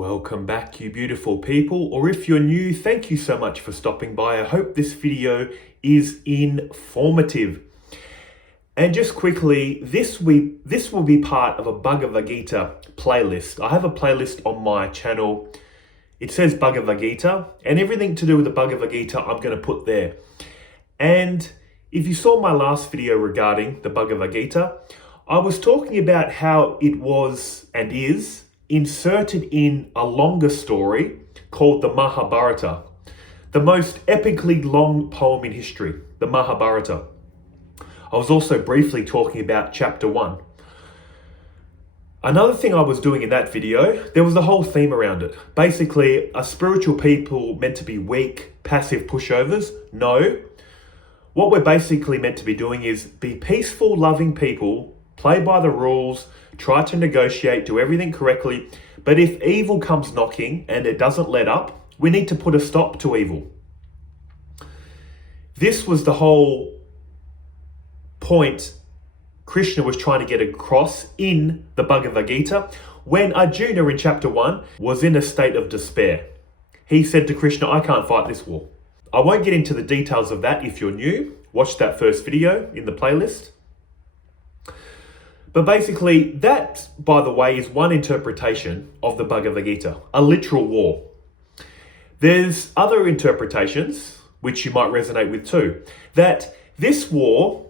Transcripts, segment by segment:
Welcome back, you beautiful people, or if you're new, thank you so much for stopping by. I hope this video is informative. And just quickly, this will be part of a Bhagavad Gita playlist. I have a playlist on my channel. It says Bhagavad Gita, and everything to do with the Bhagavad Gita I'm going to put there. And if you saw my last video regarding the Bhagavad Gita, I was talking about how it was and is inserted in a longer story called the Mahabharata, the most epically long poem in history, the Mahabharata. I was also briefly talking about chapter 1. Another thing I was doing in that video, there was a whole theme around it. Basically, are spiritual people meant to be weak, passive pushovers? No. What we're basically meant to be doing is be peaceful, loving people, play by the rules, try to negotiate, do everything correctly. But if evil comes knocking and it doesn't let up, we need to put a stop to evil. This was the whole point Krishna was trying to get across in the Bhagavad Gita when Arjuna in chapter 1 was in a state of despair. He said to Krishna, I can't fight this war. I won't get into the details of that if you're new. Watch that first video in the playlist. But basically, that, by the way, is one interpretation of the Bhagavad Gita, a literal war. There's other interpretations, which you might resonate with too, that this war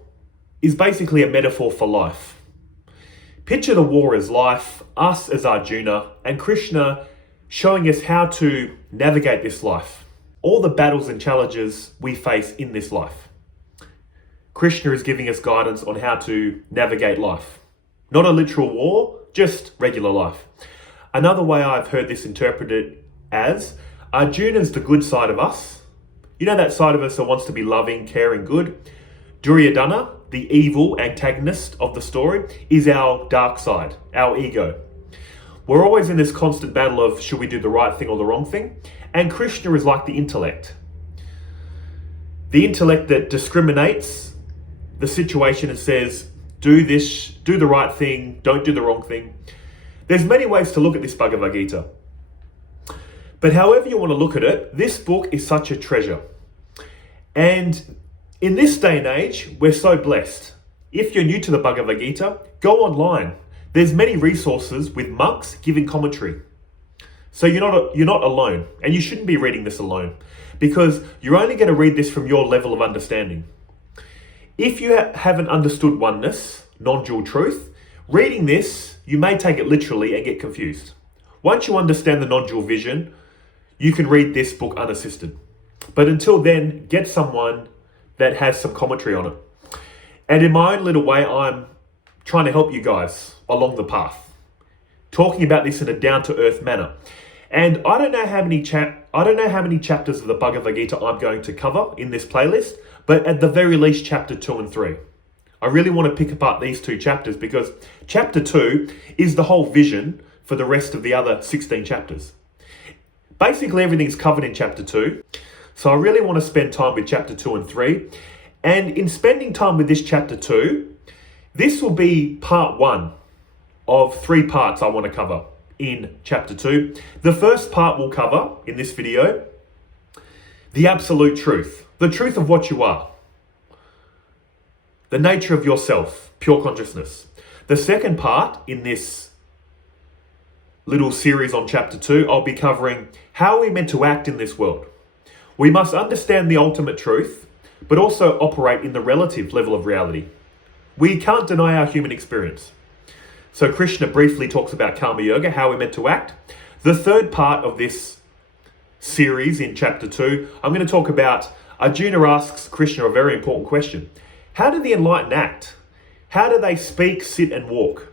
is basically a metaphor for life. Picture the war as life, us as Arjuna, and Krishna showing us how to navigate this life. All the battles and challenges we face in this life. Krishna is giving us guidance on how to navigate life. Not a literal war, just regular life. Another way I've heard this interpreted as Arjuna's the good side of us. You know that side of us that wants to be loving, caring, good? Duryodhana, the evil antagonist of the story, is our dark side, our ego. We're always in this constant battle of should we do the right thing or the wrong thing? And Krishna is like the intellect. The intellect that discriminates the situation and says, do this, do the right thing, don't do the wrong thing. There's many ways to look at this Bhagavad Gita. But however you want to look at it, this book is such a treasure. And in this day and age, we're so blessed. If you're new to the Bhagavad Gita, go online. There's many resources with monks giving commentary. So you're not alone, and you shouldn't be reading this alone, because you're only going to read this from your level of understanding. If you haven't understood oneness, non-dual truth, reading this, you may take it literally and get confused. Once you understand the non-dual vision, you can read this book unassisted. But until then, get someone that has some commentary on it. And in my own little way, I'm trying to help you guys along the path, talking about this in a down-to-earth manner. And I don't know how many chapters of the Bhagavad Gita I'm going to cover in this playlist, but at the very least, chapter 2 and 3. I really want to pick apart these two chapters because chapter 2 is the whole vision for the rest of the other 16 chapters. Basically, everything's covered in chapter 2. So I really want to spend time with chapter 2 and 3. And in spending time with this chapter 2, this will be part 1 of 3 parts I want to cover in chapter 2. The first part we'll cover in this video, the absolute truth. The truth of what you are. The nature of yourself, pure consciousness. The second part in this little series on chapter 2, I'll be covering how we're meant to act in this world. We must understand the ultimate truth, but also operate in the relative level of reality. We can't deny our human experience. So Krishna briefly talks about Karma Yoga, how we're meant to act. The third part of this series in chapter 2, I'm going to talk about Arjuna asks Krishna a very important question. How do the enlightened act? How do they speak, sit, and walk?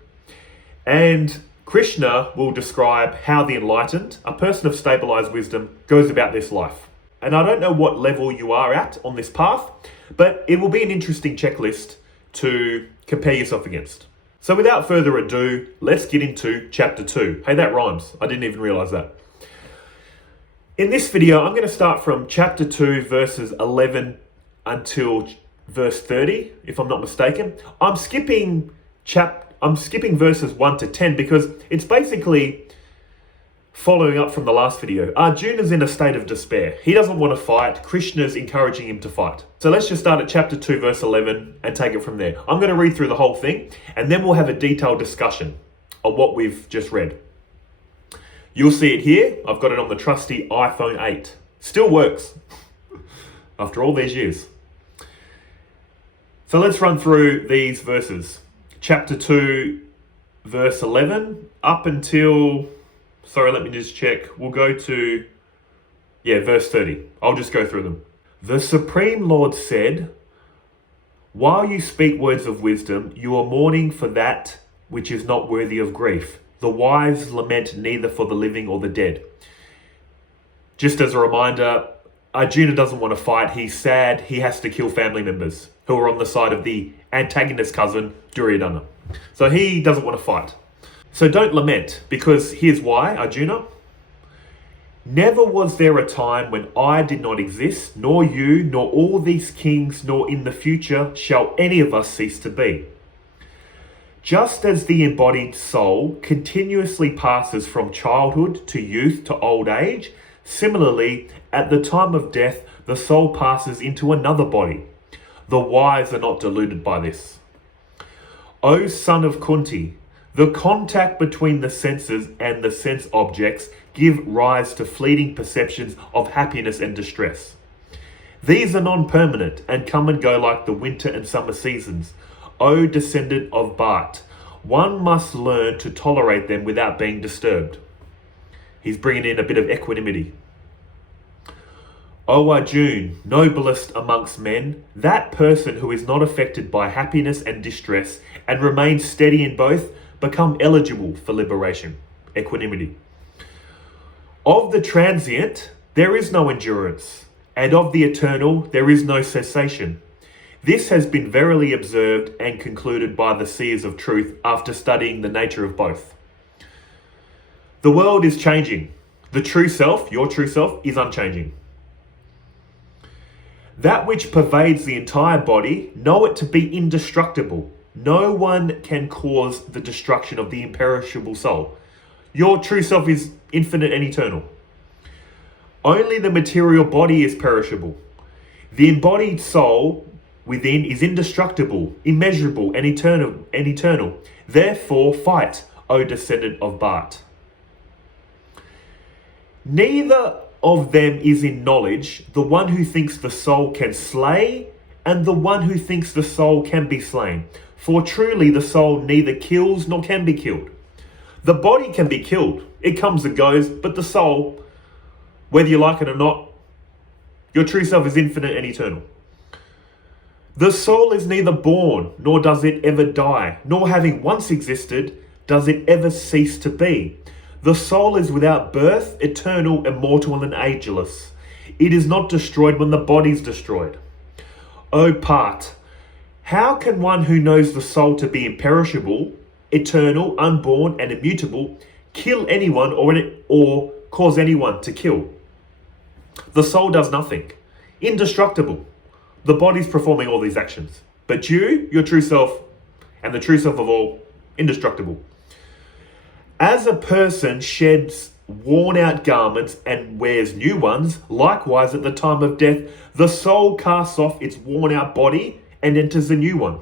And Krishna will describe how the enlightened, a person of stabilized wisdom, goes about this life. And I don't know what level you are at on this path, but it will be an interesting checklist to compare yourself against. So without further ado, let's get into chapter 2. Hey, that rhymes. I didn't even realize that. In this video, I'm going to start from chapter 2, verses 11 until verse 30, if I'm not mistaken. I'm skipping verses 1 to 10 because it's basically Following up from the last video, Arjuna's in a state of despair. He doesn't want to fight. Krishna's encouraging him to fight. So let's just start at chapter 2, verse 11 and take it from there. I'm going to read through the whole thing and then we'll have a detailed discussion of what we've just read. You'll see it here. I've got it on the trusty iPhone 8. Still works after all these years. So let's run through these verses. Chapter 2, verse 11 up until... Sorry, let me just check. We'll go to, verse 30. I'll just go through them. The Supreme Lord said, while you speak words of wisdom, you are mourning for that which is not worthy of grief. The wise lament neither for the living or the dead. Just as a reminder, Arjuna doesn't want to fight. He's sad. He has to kill family members who are on the side of the antagonist cousin, Duryodhana. So he doesn't want to fight. So don't lament, because here's why, Arjuna. Never was there a time when I did not exist, nor you, nor all these kings, nor in the future shall any of us cease to be. Just as the embodied soul continuously passes from childhood to youth to old age, similarly, at the time of death, the soul passes into another body. The wise are not deluded by this. O son of Kunti, the contact between the senses and the sense objects give rise to fleeting perceptions of happiness and distress. These are non-permanent and come and go like the winter and summer seasons. O descendant of Bhat, one must learn to tolerate them without being disturbed. He's bringing in a bit of equanimity. O Arjuna, noblest amongst men, that person who is not affected by happiness and distress and remains steady in both, become eligible for liberation, equanimity. Of the transient, there is no endurance, and of the eternal, there is no cessation. This has been verily observed and concluded by the seers of truth after studying the nature of both. The world is changing. The true self, your true self, is unchanging. That which pervades the entire body, know it to be indestructible. No one can cause the destruction of the imperishable soul. Your true self is infinite and eternal. Only the material body is perishable. The embodied soul within is indestructible, immeasurable, and eternal. Therefore fight, O descendant of Bhat. Neither of them is in knowledge the one who thinks the soul can slay and the one who thinks the soul can be slain. For truly the soul neither kills nor can be killed. The body can be killed. It comes and goes, but the soul, whether you like it or not, your true self is infinite and eternal. The soul is neither born, nor does it ever die, nor having once existed, does it ever cease to be. The soul is without birth, eternal, immortal, and ageless. It is not destroyed when the body is destroyed. O Part, how can one who knows the soul to be imperishable, eternal, unborn, and immutable, kill anyone or cause anyone to kill? The soul does nothing. Indestructible. The body's performing all these actions. But you, your true self, and the true self of all, indestructible. As a person sheds worn-out garments and wears new ones, likewise at the time of death, the soul casts off its worn-out body and enters a new one.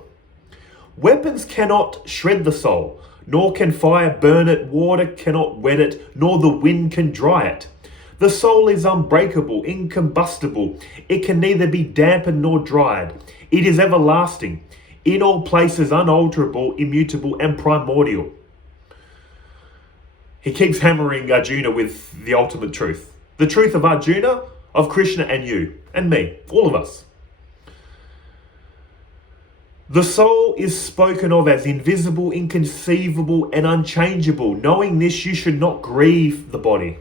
Weapons cannot shred the soul, nor can fire burn it, water cannot wet it, nor the wind can dry it. The soul is unbreakable, incombustible. It can neither be dampened nor dried. It is everlasting, in all places unalterable, immutable, and primordial. He keeps hammering Arjuna with the ultimate truth. The truth of Arjuna, of Krishna, and you, and me, all of us. The soul is spoken of as invisible, inconceivable, and unchangeable. Knowing this, you should not grieve the body.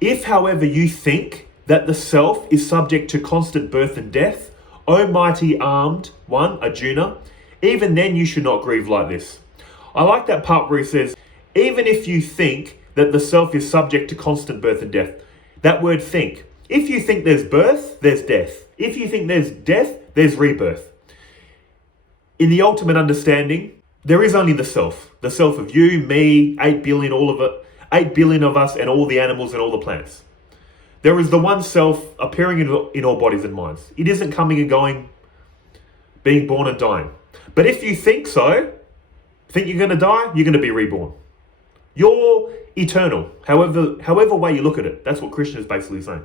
If, however, you think that the self is subject to constant birth and death, O mighty armed one, Arjuna, even then you should not grieve like this. I like that part where he says, even if you think that the self is subject to constant birth and death. That word think. If you think there's birth, there's death. If you think there's death, there's rebirth. In the ultimate understanding, there is only the self of you, me, 8 billion, all of it. 8 billion of us and all the animals and all the plants. There is the one self appearing in all bodies and minds. It isn't coming and going, being born and dying. But if you think so, think you're going to die, you're going to be reborn. You're eternal, however way you look at it. That's what Krishna is basically saying.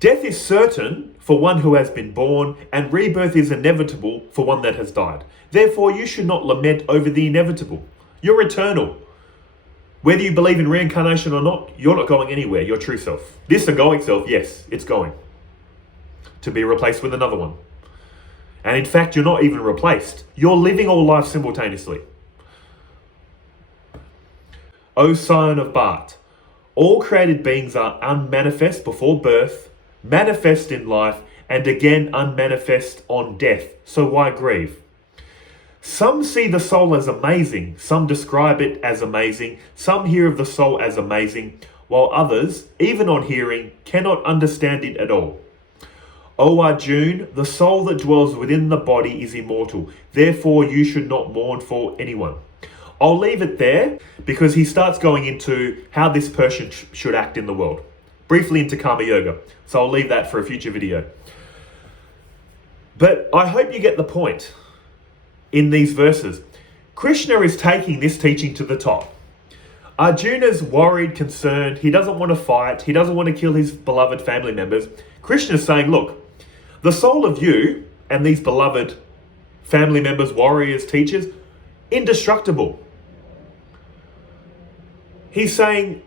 Death is certain for one who has been born, and rebirth is inevitable for one that has died. Therefore, you should not lament over the inevitable. You're eternal. Whether you believe in reincarnation or not, you're not going anywhere, your true self. This ongoing self, yes, it's going to be replaced with another one. And in fact, you're not even replaced. You're living all life simultaneously. O son of Bhat, all created beings are unmanifest before birth, manifest in life, and again unmanifest on death. So why grieve? Some see the soul as amazing, some describe it as amazing, some hear of the soul as amazing, while others, even on hearing, cannot understand it at all. O Arjuna, the soul that dwells within the body is immortal, therefore you should not mourn for anyone. I'll leave it there because he starts going into how this person should act in the world. Briefly into Karma Yoga, so I'll leave that for a future video. But I hope you get the point. In these verses, Krishna is taking this teaching to the top. Arjuna's worried, concerned, he doesn't want to fight, he doesn't want to kill his beloved family members. Krishna's saying, look, the soul of you and these beloved family members, warriors, teachers, indestructible. He's saying,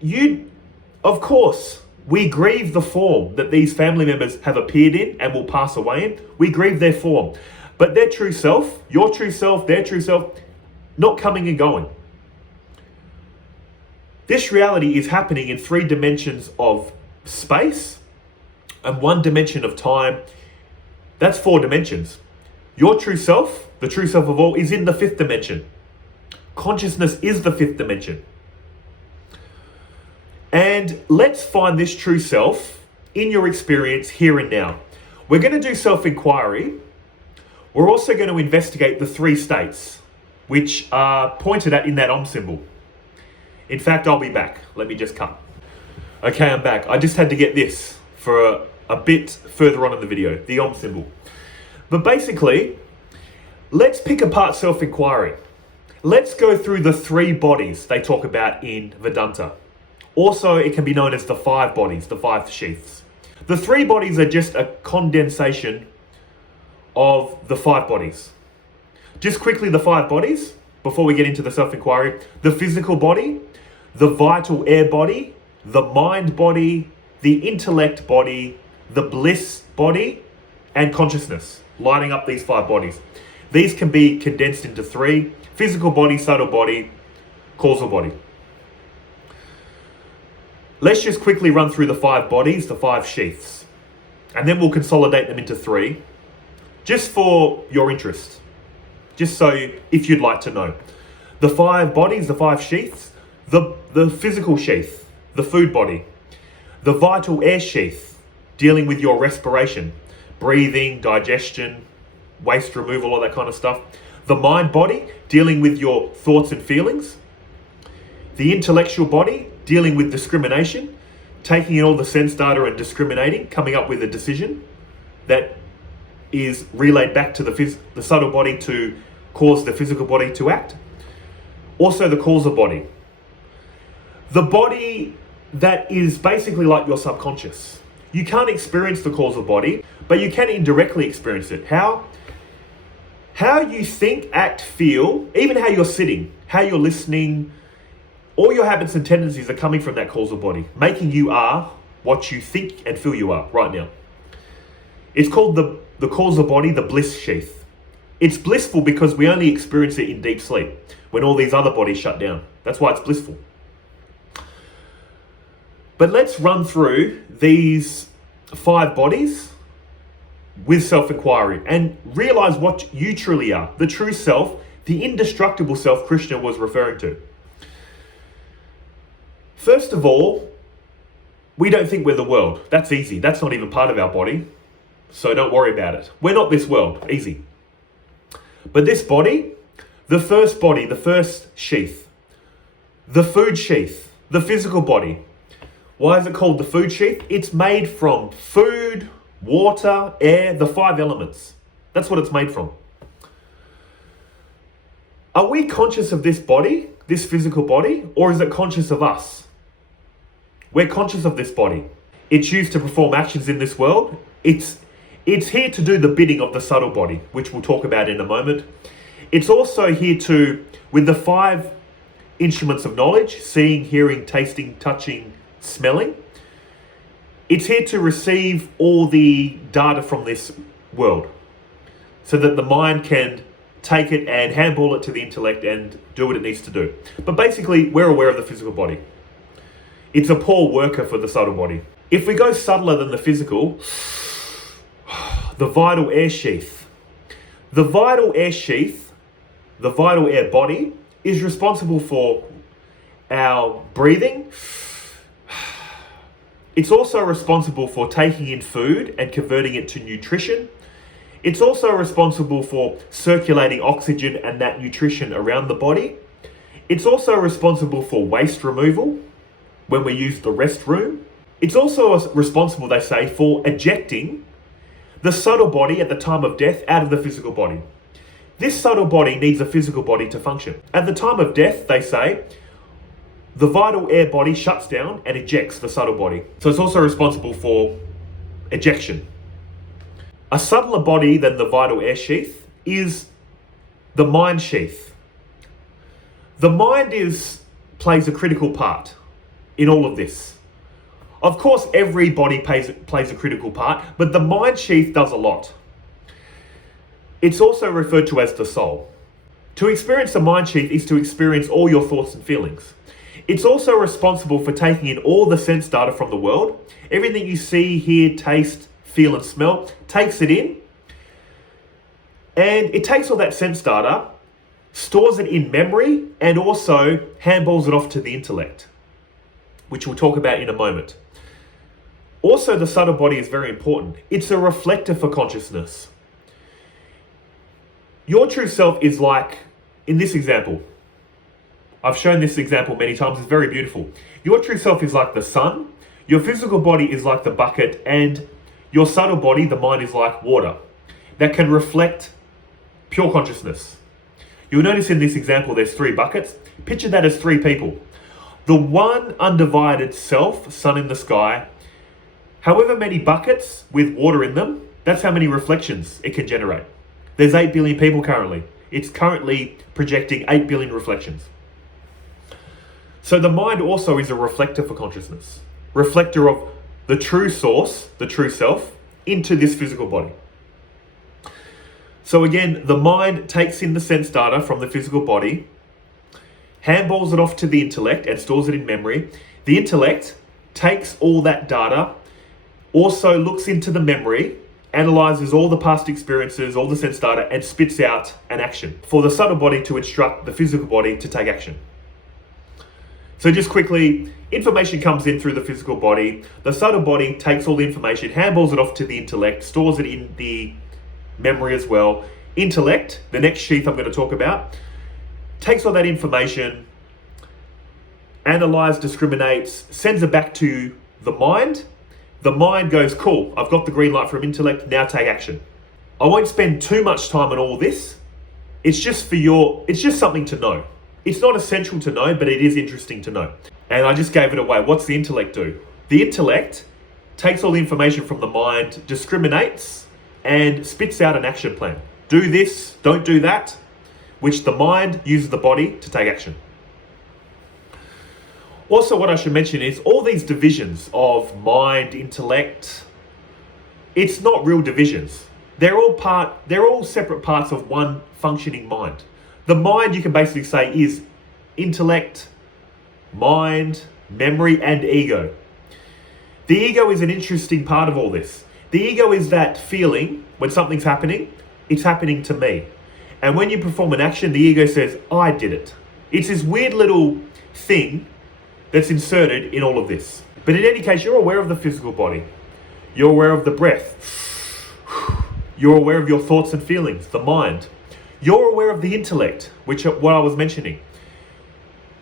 of course, we grieve the form that these family members have appeared in and will pass away in. We grieve their form. But their true self, your true self, their true self, not coming and going. This reality is happening in 3 dimensions of space and 1 dimension of time. That's 4 dimensions. Your true self, the true self of all, is in the 5th dimension. Consciousness is the 5th dimension. And let's find this true self in your experience here and now. We're going to do self-inquiry. We're also going to investigate the 3 states, which are pointed at in that Om symbol. In fact, I'll be back. Let me just cut. Okay, I'm back. I just had to get this for a bit further on in the video, the Om symbol. But basically, let's pick apart self-inquiry. Let's go through the 3 bodies they talk about in Vedanta. Also, it can be known as the 5 bodies, the 5 sheaths. The 3 bodies are just a condensation of the 5 bodies. Just quickly, the 5 bodies, before we get into the self-inquiry: the physical body, the vital air body, the mind body, the intellect body, the bliss body, and consciousness, lining up these 5 bodies. These can be condensed into 3: physical body, subtle body, causal body. Let's just quickly run through the 5 bodies, the 5 sheaths, and then we'll consolidate them into 3. Just for your interest, just so if you'd like to know. The 5 bodies, the 5 sheaths: the physical sheath, the food body; the vital air sheath, dealing with your respiration, breathing, digestion, waste removal, all that kind of stuff; the mind body, dealing with your thoughts and feelings; the intellectual body, dealing with discrimination, taking in all the sense data and discriminating, coming up with a decision that is relayed back to the subtle body to cause the physical body to act. Also the causal body. The body that is basically like your subconscious. You can't experience the causal body, but you can indirectly experience it. How? How you think, act, feel, even how you're sitting, how you're listening, all your habits and tendencies are coming from that causal body, making you are what you think and feel you are right now. It's called the causal body, the bliss sheath. It's blissful because we only experience it in deep sleep, when all these other bodies shut down. That's why it's blissful. But let's run through these 5 bodies with self-inquiry and realize what you truly are, the true self, the indestructible self Krishna was referring to. First of all, we don't think we're the world. That's easy. That's not even part of our body. So don't worry about it. We're not this world. Easy. But this body, the first sheath, The food sheath, the physical body. Why is it called the food sheath? It's made from food, water, air, the 5 elements. That's what it's made from. Are we conscious of this body, this physical body, or is it conscious of us? We're conscious of this body. It's used to perform actions in this world. It's here to do the bidding of the subtle body, which we'll talk about in a moment. It's also here to, with the 5 instruments of knowledge, seeing, hearing, tasting, touching, smelling, it's here to receive all the data from this world so that the mind can take it and handball it to the intellect and do what it needs to do. But basically, we're aware of the physical body. It's a poor worker for the subtle body. If we go subtler than the physical, the vital air sheath. The vital air sheath, the vital air body, is responsible for our breathing. It's also responsible for taking in food and converting it to nutrition. It's also responsible for circulating oxygen and that nutrition around the body. It's also responsible for waste removal when we use the restroom. It's also responsible, they say, for ejecting the subtle body at the time of death out of the physical body. This subtle body needs a physical body to function. At the time of death, they say, the vital air body shuts down and ejects the subtle body. So it's also responsible for ejection. A subtler body than the vital air sheath is the mind sheath. The mind plays a critical part in all of this. Of course, every body plays a critical part, but the mind sheath does a lot. It's also referred to as the soul. To experience the mind sheath is to experience all your thoughts and feelings. It's also responsible for taking in all the sense data from the world. Everything you see, hear, taste, feel and smell, takes it in, and it takes all that sense data, stores it in memory, and also handballs it off to the intellect, which we'll talk about in a moment. Also, the subtle body is very important. It's a reflector for consciousness. Your true self is like, in this example, I've shown this example many times, it's very beautiful. Your true self is like the sun, your physical body is like the bucket, and your subtle body, the mind, is like water that can reflect pure consciousness. You'll notice in this example there's 3 buckets. Picture that as 3 people. The one undivided self, sun in the sky, however many buckets with water in them, that's how many reflections it can generate. There's 8 billion people currently. It's currently projecting 8 billion reflections. So the mind also is a reflector for consciousness. Reflector of the true source, the true self, into this physical body. So again, the mind takes in the sense data from the physical body, handballs it off to the intellect and stores it in memory. The intellect takes all that data, also looks into the memory, analyzes all the past experiences, all the sense data, and spits out an action for the subtle body to instruct the physical body to take action. So just quickly, information comes in through the physical body. The subtle body takes all the information, handballs it off to the intellect, stores it in the memory as well. Intellect, the next sheath I'm going to talk about, takes all that information, analyzes, discriminates, sends it back to the mind. The mind goes, cool, I've got the green light from intellect, now take action. I won't spend too much time on all this. It's just something to know. It's not essential to know, but it is interesting to know. And I just gave it away. What's the intellect do? The intellect takes all the information from the mind, discriminates, and spits out an action plan. Do this, don't do that, which the mind uses the body to take action. Also, what I should mention is all these divisions of mind, intellect, it's not real divisions. They're all separate parts of one functioning mind. The mind, you can basically say, is intellect, mind, memory, and ego. The ego is an interesting part of all this. The ego is that feeling when something's happening, it's happening to me. And when you perform an action, the ego says, I did it. It's this weird little thing that's inserted in all of this. But in any case, you're aware of the physical body. You're aware of the breath. You're aware of your thoughts and feelings, the mind. You're aware of the intellect, which what I was mentioning.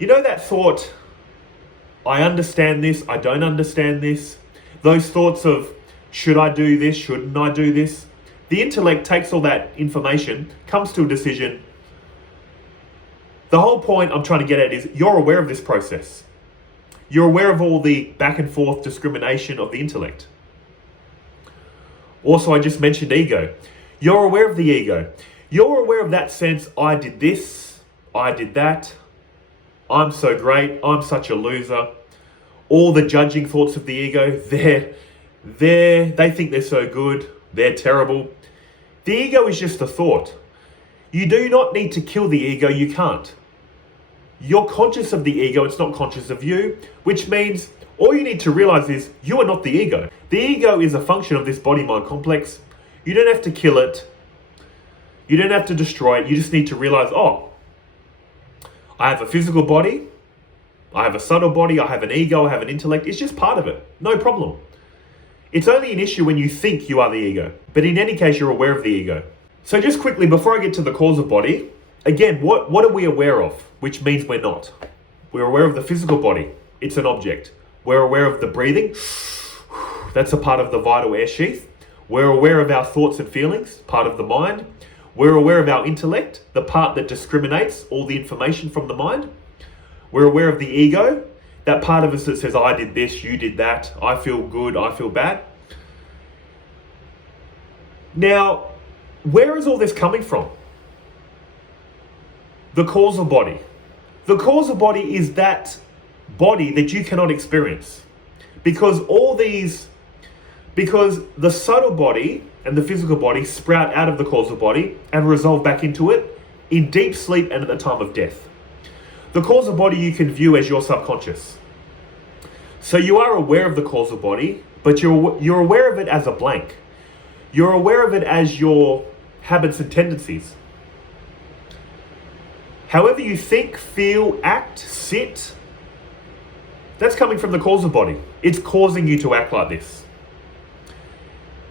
You know that thought, I understand this, I don't understand this. Those thoughts of, should I do this, shouldn't I do this? The intellect takes all that information, comes to a decision. The whole point I'm trying to get at is you're aware of this process. You're aware of all the back and forth discrimination of the intellect. Also, I just mentioned ego. You're aware of the ego. You're aware of that sense, I did this, I did that, I'm so great, I'm such a loser. All the judging thoughts of the ego, they think they're so good, they're terrible. The ego is just a thought. You do not need to kill the ego, you can't. You're conscious of the ego, it's not conscious of you, which means all you need to realize is you are not the ego. The ego is a function of this body-mind complex. You don't have to kill it. You don't have to destroy it. You just need to realize, oh, I have a physical body, I have a subtle body, I have an ego, I have an intellect. It's just part of it. No problem. It's only an issue when you think you are the ego. But in any case, you're aware of the ego. So just quickly, before I get to the cause of body, again, what are we aware of? Which means we're not. We're aware of the physical body. It's an object. We're aware of the breathing. That's a part of the vital air sheath. We're aware of our thoughts and feelings, part of the mind. We're aware of our intellect, the part that discriminates all the information from the mind. We're aware of the ego, that part of us that says, I did this, you did that, I feel good, I feel bad. Now, where is all this coming from? The causal body. The causal body is that body that you cannot experience. Because the subtle body and the physical body sprout out of the causal body and resolve back into it in deep sleep and at the time of death. The causal body you can view as your subconscious. So you are aware of the causal body, but you're aware of it as a blank. You're aware of it as your habits and tendencies. However you think, feel, act, sit, that's coming from the causal body. It's causing you to act like this.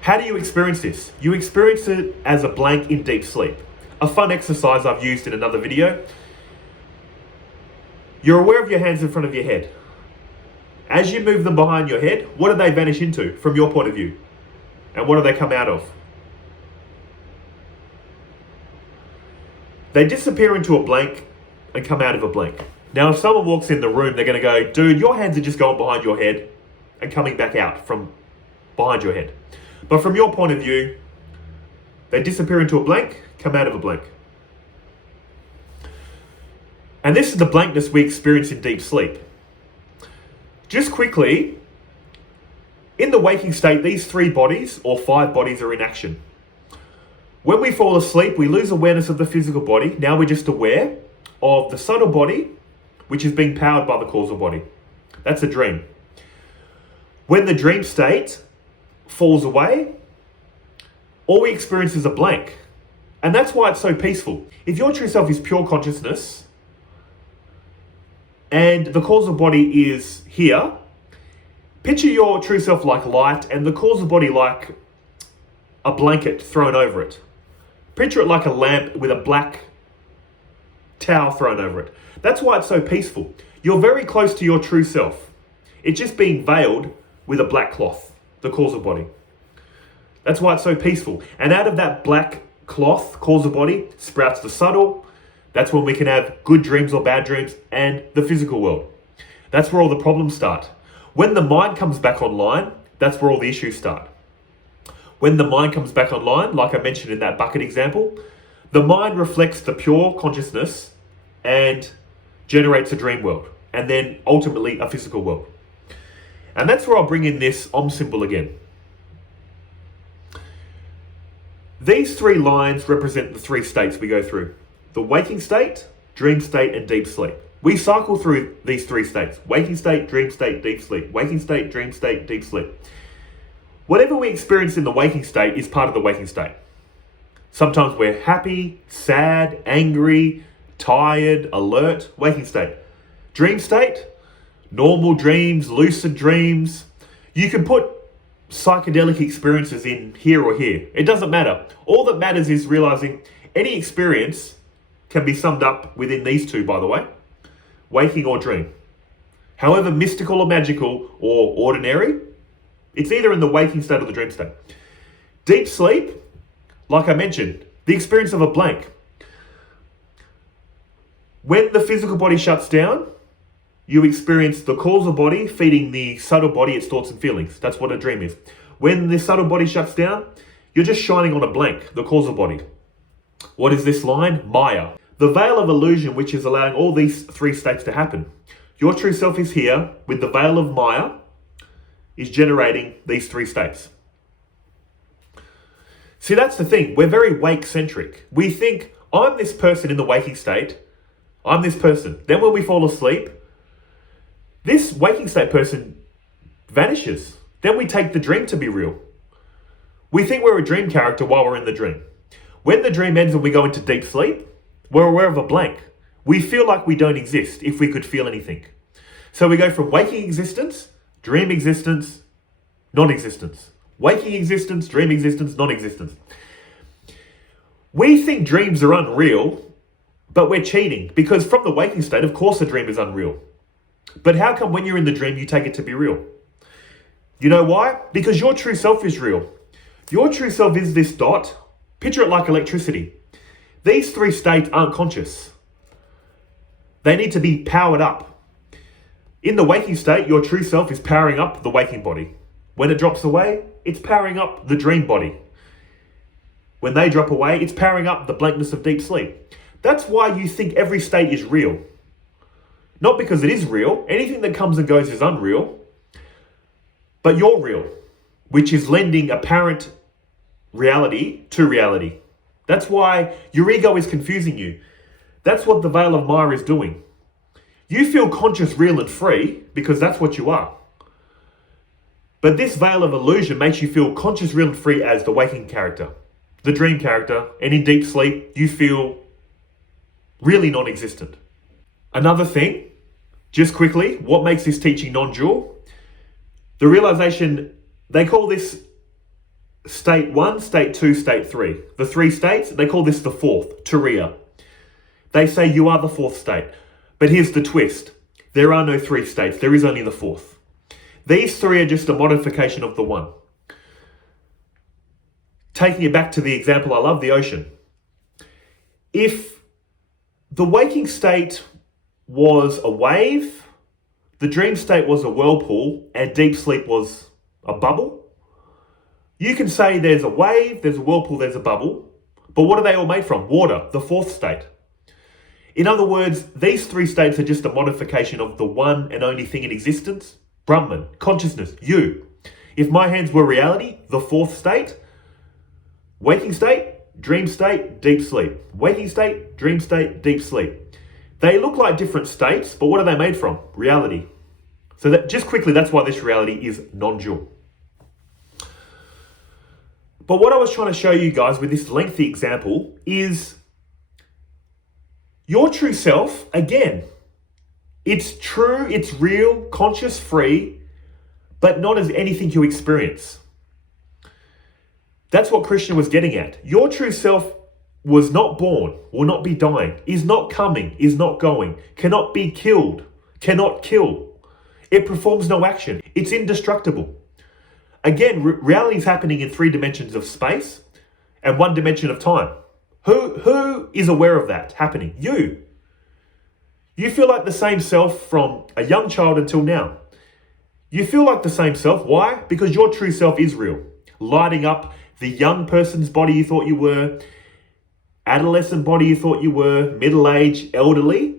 How do you experience this? You experience it as a blank in deep sleep. A fun exercise I've used in another video. You're aware of your hands in front of your head. As you move them behind your head, what do they vanish into from your point of view? And what do they come out of? They disappear into a blank and come out of a blank. Now, if someone walks in the room, they're going to go, dude, your hands are just going behind your head and coming back out from behind your head. But from your point of view, they disappear into a blank, come out of a blank. And this is the blankness we experience in deep sleep. Just quickly, in the waking state, these 3 bodies or 5 bodies are in action. When we fall asleep, we lose awareness of the physical body. Now we're just aware of the subtle body, which is being powered by the causal body. That's a dream. When the dream state falls away, all we experience is a blank. And that's why it's so peaceful. If your true self is pure consciousness, and the causal body is here, picture your true self like light and the causal body like a blanket thrown over it. Picture it like a lamp with a black towel thrown over it. That's why it's so peaceful. You're very close to your true self. It's just being veiled with a black cloth, the causal body. That's why it's so peaceful. And out of that black cloth, causal body, sprouts the subtle. That's when we can have good dreams or bad dreams, and the physical world. That's where all the problems start. When the mind comes back online, that's where all the issues start. When the mind comes back online, like I mentioned in that bucket example, the mind reflects the pure consciousness and generates a dream world, and then ultimately a physical world. And that's where I'll bring in this Om symbol again. These 3 lines represent the 3 states we go through. The waking state, dream state, and deep sleep. We cycle through these 3 states. Waking state, dream state, deep sleep. Waking state, dream state, deep sleep. Whatever we experience in the waking state is part of the waking state. Sometimes we're happy, sad, angry, tired, alert. Waking state. Dream state, normal dreams, lucid dreams. You can put psychedelic experiences in here or here. It doesn't matter. All that matters is realizing any experience can be summed up within these 2, by the way. waking or dream. However mystical or magical or ordinary, it's either in the waking state or the dream state. Deep sleep, like I mentioned, the experience of a blank. When the physical body shuts down, you experience the causal body feeding the subtle body its thoughts and feelings. That's what a dream is. When the subtle body shuts down, you're just shining on a blank, the causal body. What is this line? Maya. The veil of illusion which is allowing all these three states to happen. Your true self is here with the veil of Maya is generating these three states. See, that's the thing. We're very wake-centric. We think, I'm this person in the waking state. I'm this person. Then when we fall asleep, this waking state person vanishes. Then we take the dream to be real. We think we're a dream character while we're in the dream. When the dream ends and we go into deep sleep, we're aware of a blank. We feel like we don't exist if we could feel anything. So we go from waking existence, dream existence, non-existence. Waking existence, dream existence, non-existence. We think dreams are unreal, but we're cheating because from the waking state, of course, a dream is unreal. But how come when you're in the dream, you take it to be real? You know why? Because your true self is real. Your true self is this dot. Picture it like electricity. These three states aren't conscious. They need to be powered up. In the waking state, your true self is powering up the waking body. When it drops away, it's powering up the dream body. When they drop away, it's powering up the blankness of deep sleep. That's why you think every state is real. Not because it is real. Anything that comes and goes is unreal. But you're real, which is lending apparent reality to reality. That's why your ego is confusing you. That's what the veil of Maya is doing. You feel conscious, real, and free because that's what you are. But this veil of illusion makes you feel conscious, real, and free as the waking character, the dream character, and in deep sleep, you feel really non-existent. Another thing, just quickly, what makes this teaching non-dual? The realization, they call this state 1, state 2, state 3. The three states, they call this the fourth, Turiya. They say you are the fourth state. But here's the twist. There are no three states. There is only the fourth. These three are just a modification of the one. Taking it back to the example I love, the ocean. If the waking state was a wave, the dream state was a whirlpool, and deep sleep was a bubble, you can say there's a wave, there's a whirlpool, there's a bubble, but what are they all made from? Water, the fourth state. In other words, these three states are just a modification of the one and only thing in existence, Brahman, consciousness, you. If my hands were reality, the fourth state, waking state, dream state, deep sleep. Waking state, dream state, deep sleep. They look like different states, but what are they made from? Reality. So that just quickly, that's why this reality is non-dual. But what I was trying to show you guys with this lengthy example is your true self, again, it's true, it's real, conscious, free, but not as anything you experience. That's what Krishna was getting at. Your true self was not born, will not be dying, is not coming, is not going, cannot be killed, cannot kill. It performs no action. It's indestructible. Again, reality is happening in 3 dimensions of space and 1 dimension of time. Who is aware of that happening? You. You feel like the same self from a young child until now. You feel like the same self. Why? Because your true self is real. Lighting up the young person's body you thought you were, adolescent body you thought you were, middle-aged, elderly.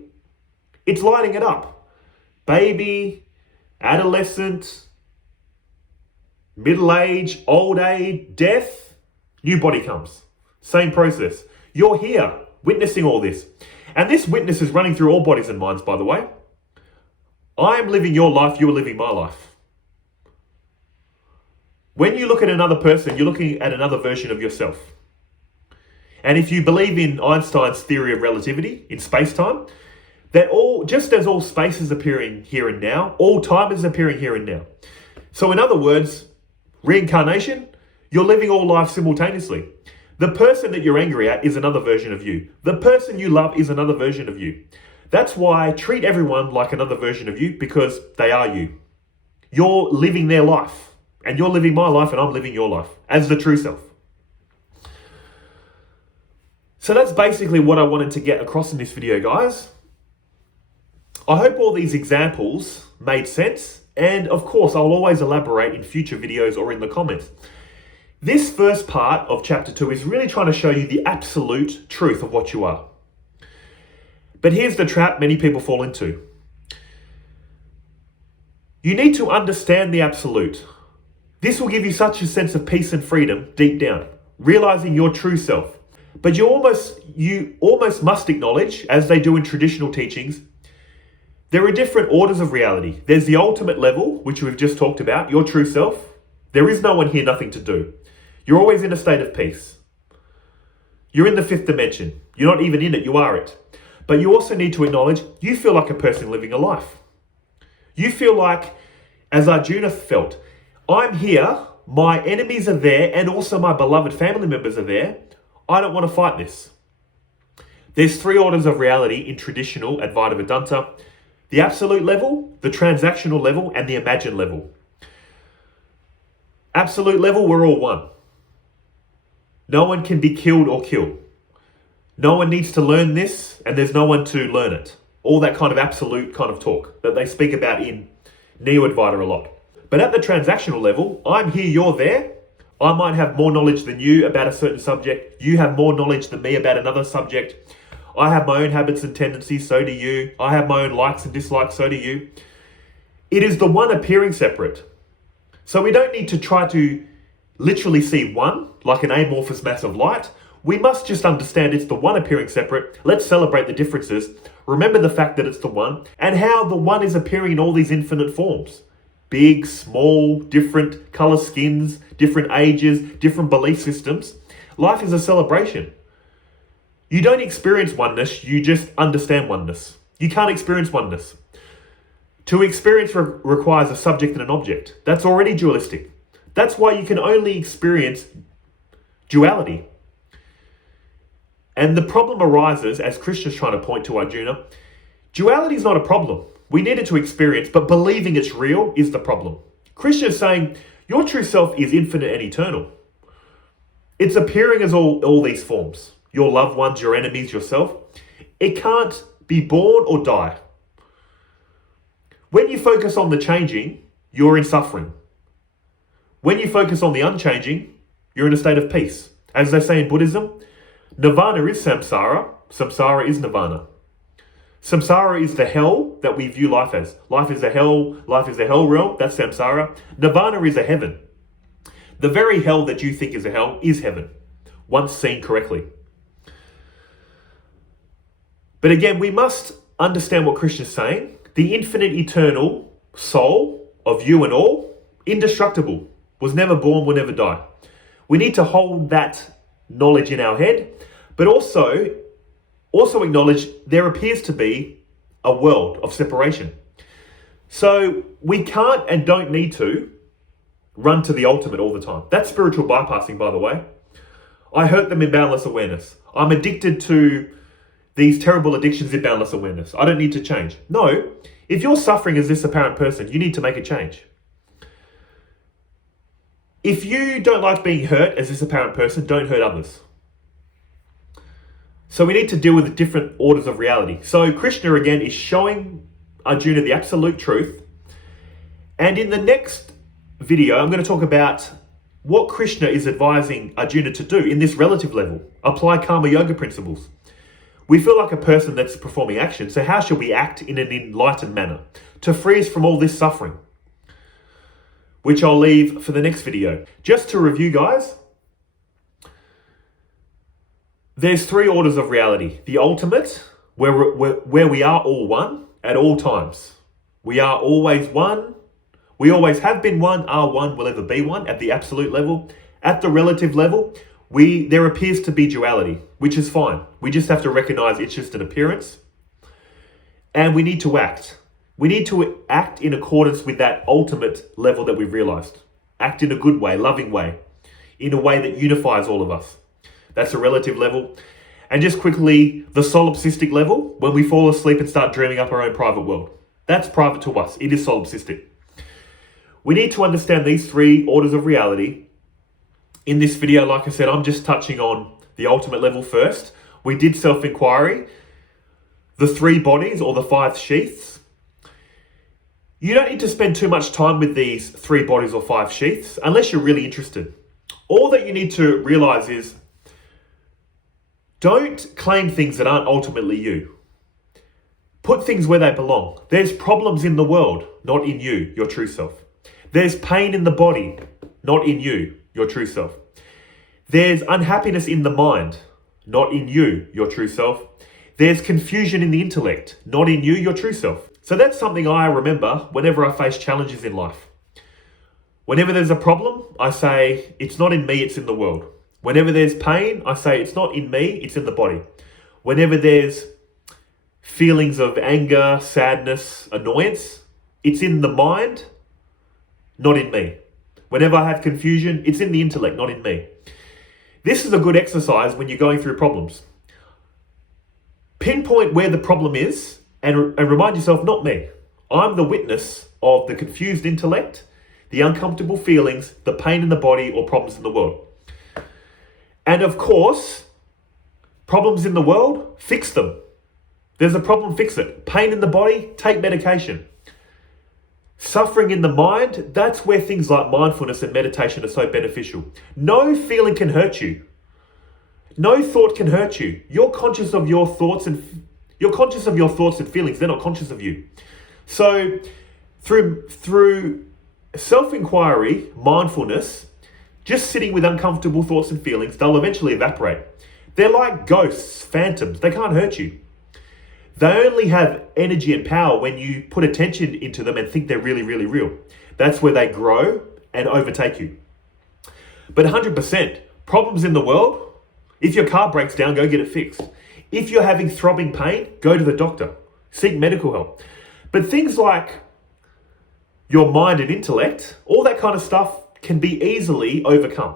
It's lighting it up. Baby, adolescent, middle-age, old age, death, new body comes. Same process. You're here witnessing all this. And this witness is running through all bodies and minds, by the way. I am living your life, you are living my life. When you look at another person, you're looking at another version of yourself. And if you believe in Einstein's theory of relativity in space-time, that just as all space is appearing here and now, all time is appearing here and now. So in other words, reincarnation, you're living all life simultaneously. The person that you're angry at is another version of you. The person you love is another version of you. That's why treat everyone like another version of you, because they are you. You're living their life, and you're living my life, and I'm living your life as the true self. So that's basically what I wanted to get across in this video, guys. I hope all these examples made sense, and of course I'll always elaborate in future videos or in the comments. This first part of chapter 2 is really trying to show you the absolute truth of what you are. But here's the trap many people fall into. You need to understand the absolute. This will give you such a sense of peace and freedom deep down, realizing your true self. But you almost must acknowledge, as they do in traditional teachings, there are different orders of reality. There's the ultimate level, which we've just talked about, your true self. There is no one here, nothing to do. You're always in a state of peace. You're in the fifth dimension. You're not even in it, you are it. But you also need to acknowledge you feel like a person living a life. You feel like, as Arjuna felt, I'm here, my enemies are there, and also my beloved family members are there. I don't want to fight this. There's 3 orders of reality in traditional Advaita Vedanta: the absolute level, the transactional level, and the imagined level. Absolute level, we're all one. No one can be killed or kill. No one needs to learn this, and there's no one to learn it. All that kind of absolute kind of talk that they speak about in Neo-Advaita a lot. But at the transactional level, I'm here, you're there. I might have more knowledge than you about a certain subject. You have more knowledge than me about another subject. I have my own habits and tendencies, so do you. I have my own likes and dislikes, so do you. It is the one appearing separate. So we don't need to try to literally see one, like an amorphous mass of light. We must just understand it's the one appearing separate. Let's celebrate the differences. Remember the fact that it's the one, and how the one is appearing in all these infinite forms. Big, small, different color skins, different ages, different belief systems. Life is a celebration. You don't experience oneness, you just understand oneness. You can't experience oneness. To experience requires a subject and an object. That's already dualistic. That's why you can only experience duality. And the problem arises, as Krishna's trying to point to Arjuna, duality is not a problem. We need it to experience, but believing it's real is the problem. Krishna is saying, your true self is infinite and eternal. It's appearing as all these forms. Your loved ones, your enemies, yourself. It can't be born or die. When you focus on the changing, you're in suffering. When you focus on the unchanging, you're in a state of peace. As they say in Buddhism, Nirvana is samsara, samsara is nirvana. Samsara is the hell that we view life as. Life is a hell realm, that's samsara. Nirvana is a heaven. The very hell that you think is a hell is heaven, once seen correctly. But again, we must understand what Krishna is saying. The infinite eternal soul of you and all, indestructible, was never born, will never die. We need to hold that knowledge in our head, but also acknowledge there appears to be a world of separation. So we can't and don't need to run to the ultimate all the time. That's spiritual bypassing, by the way. I hurt them in boundless awareness. I'm addicted to these terrible addictions in boundless awareness. I don't need to change. No, if you're suffering as this apparent person, you need to make a change. If you don't like being hurt as this apparent person, don't hurt others. So we need to deal with the different orders of reality. So Krishna again is showing Arjuna the absolute truth. And in the next video, I'm going to talk about what Krishna is advising Arjuna to do in this relative level. Apply karma yoga principles. We feel like a person that's performing action. So how should we act in an enlightened manner to free us from all this suffering? Which I'll leave for the next video. Just to review, guys, there's 3 orders of reality. The ultimate, where we are all one at all times. We are always one. We always have been one, are one, will ever be one at the absolute level. At the relative level, there appears to be duality, which is fine. We just have to recognize it's just an appearance. And we need to act. We need to act in accordance with that ultimate level that we've realized. Act in a good way, loving way, in a way that unifies all of us. That's a relative level. And just quickly, the solipsistic level, when we fall asleep and start dreaming up our own private world. That's private to us. It is solipsistic. We need to understand these three orders of reality. In this video, like I said, I'm just touching on the ultimate level first. We did self-inquiry, the three bodies or the five sheaths. You don't need to spend too much time with these three bodies or five sheaths unless you're really interested. All that you need to realize is don't claim things that aren't ultimately you. Put things where they belong. There's problems in the world, not in you, your true self. There's pain in the body, not in you, your true self. There's unhappiness in the mind, not in you, your true self. There's confusion in the intellect, not in you, your true self. So that's something I remember whenever I face challenges in life. Whenever there's a problem, I say, it's not in me, it's in the world. Whenever there's pain, I say, it's not in me, it's in the body. Whenever there's feelings of anger, sadness, annoyance, it's in the mind, not in me. Whenever I have confusion, it's in the intellect, not in me. This is a good exercise when you're going through problems. Pinpoint where the problem is and remind yourself, not me. I'm the witness of the confused intellect, the uncomfortable feelings, the pain in the body, or problems in the world. And of course, problems in the world, fix them. There's a problem, fix it. Pain in the body, take medication. Suffering in the mind, that's where things like mindfulness and meditation are so beneficial. No feeling can hurt you. No thought can hurt you. You're conscious of your thoughts and feelings. They're not conscious of you. So through self-inquiry, mindfulness, just sitting with uncomfortable thoughts and feelings, they'll eventually evaporate. They're like ghosts, phantoms. They can't hurt you. They only have energy and power when you put attention into them and think they're really, really real. That's where they grow and overtake you. But 100%, problems in the world, if your car breaks down, go get it fixed. If you're having throbbing pain, go to the doctor. Seek medical help. But things like your mind and intellect, all that kind of stuff can be easily overcome.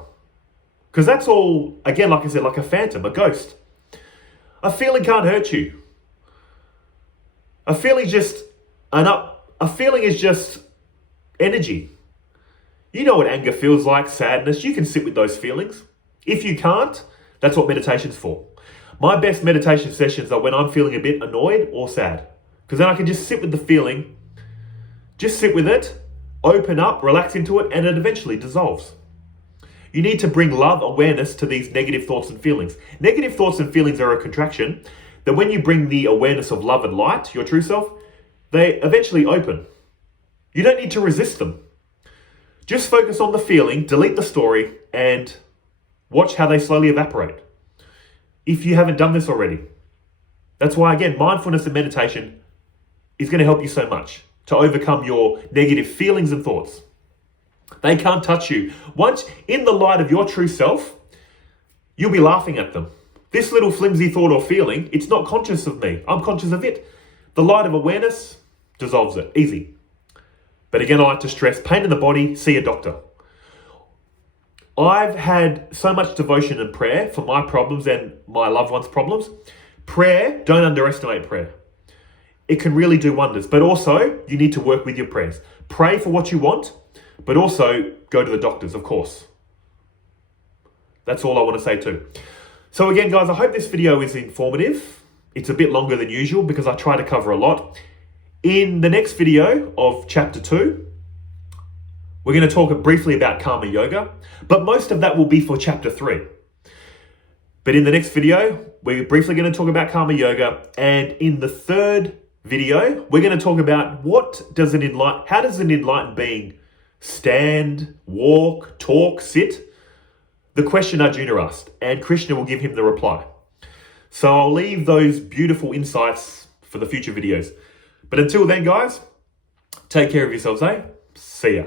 Because that's all, again, like I said, like a phantom, a ghost. A feeling can't hurt you. A feeling is just energy. You know what anger feels like, sadness. You can sit with those feelings. If you can't, that's what meditation's for. My best meditation sessions are when I'm feeling a bit annoyed or sad. Because then I can just sit with the feeling, just sit with it, open up, relax into it, and it eventually dissolves. You need to bring love, awareness to these negative thoughts and feelings. Negative thoughts and feelings are a contraction. That when you bring the awareness of love and light, your true self, they eventually open. You don't need to resist them. Just focus on the feeling, delete the story, and watch how they slowly evaporate. If you haven't done this already. That's why, again, mindfulness and meditation is going to help you so much to overcome your negative feelings and thoughts. They can't touch you. Once in the light of your true self, you'll be laughing at them. This little flimsy thought or feeling, it's not conscious of me. I'm conscious of it. The light of awareness dissolves it. Easy. But again, I like to stress, pain in the body, see a doctor. I've had so much devotion and prayer for my problems and my loved ones' problems. Prayer, don't underestimate prayer. It can really do wonders. But also, you need to work with your prayers. Pray for what you want, but also go to the doctors, of course. That's all I want to say too. So again, guys, I hope this video is informative. It's a bit longer than usual because I try to cover a lot. In the next video of chapter 2, we're going to talk briefly about karma yoga, but most of that will be for chapter 3. But in the next video, we're briefly going to talk about karma yoga. And in the third video, we're going to talk about how does an enlightened being stand, walk, talk, sit? The question Arjuna asked, and Krishna will give him the reply. So I'll leave those beautiful insights for the future videos. But until then, guys, take care of yourselves, eh? See ya.